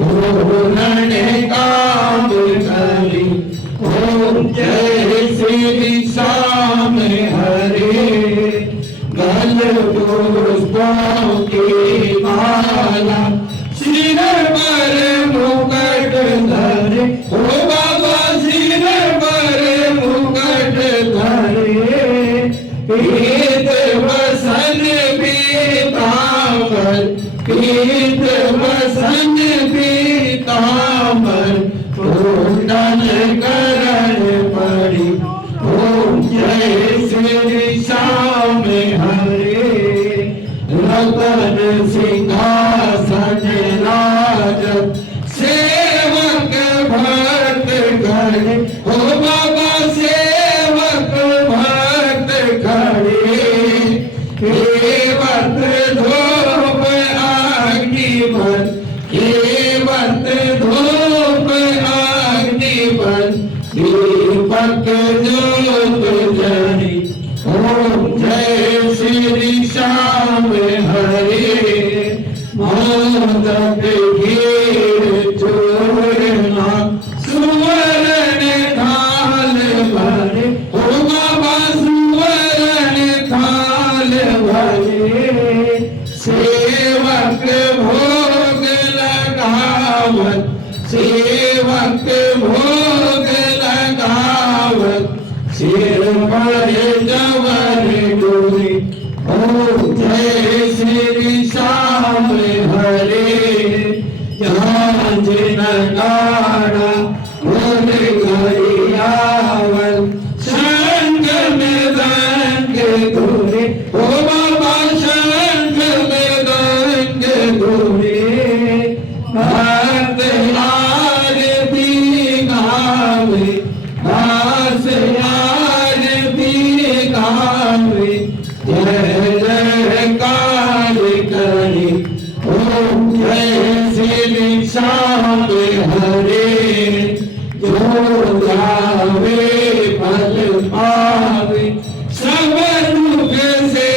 पूर्ण काम करी। ओम जय श्री श्याम हरे। गल पुष्पों की माला सिर पर मुकुट धरे। ओ बाबा सिर पर मुकुट धरे। पीत वसन पीतांबर पीत वसन पीतांबर पूर्णन करण पड़ी। ओम जय श्री श्याम हरे। रतन सिंहासन राज सेवक भक्त खड़े। ओ बाबा सेवक भक्त खड़े। केवट धूप अग्नि पर केवट धूप अग्नि पर दीपक ज्योत जली। ओम जय श्री श्याम हरे। मोदक घीर चूरमा सुवर्ण थाल भरे। ओ बाबा सुवर्ण थाल भरे। सेवक भोग लगावत सेवक भोग लगावत सिर पर जवर डोरी। ओम जय श्री श्याम हरे। झांझ नगाड़ा ढोल घड़ियावल शंख मृदंग धुरे। ओ बाबा शंख मृदंग धुरे। भक्त आरती गावे दास आरती गावे। जय जयकार करी। ओम जय श्री श्याम हरे। जो गावे फल पावे सब दुख से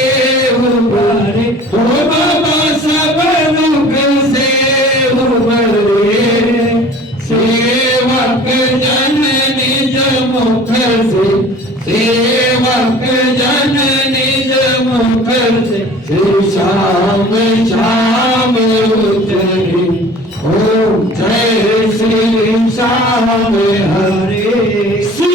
उबरे। ओ बाबा सब दुख से उबरे। सेवक जन निज मुख से सेवक जन निज मुख से श्री श्याम श्याम उतरे। ओम जय श्री श्याम हरे।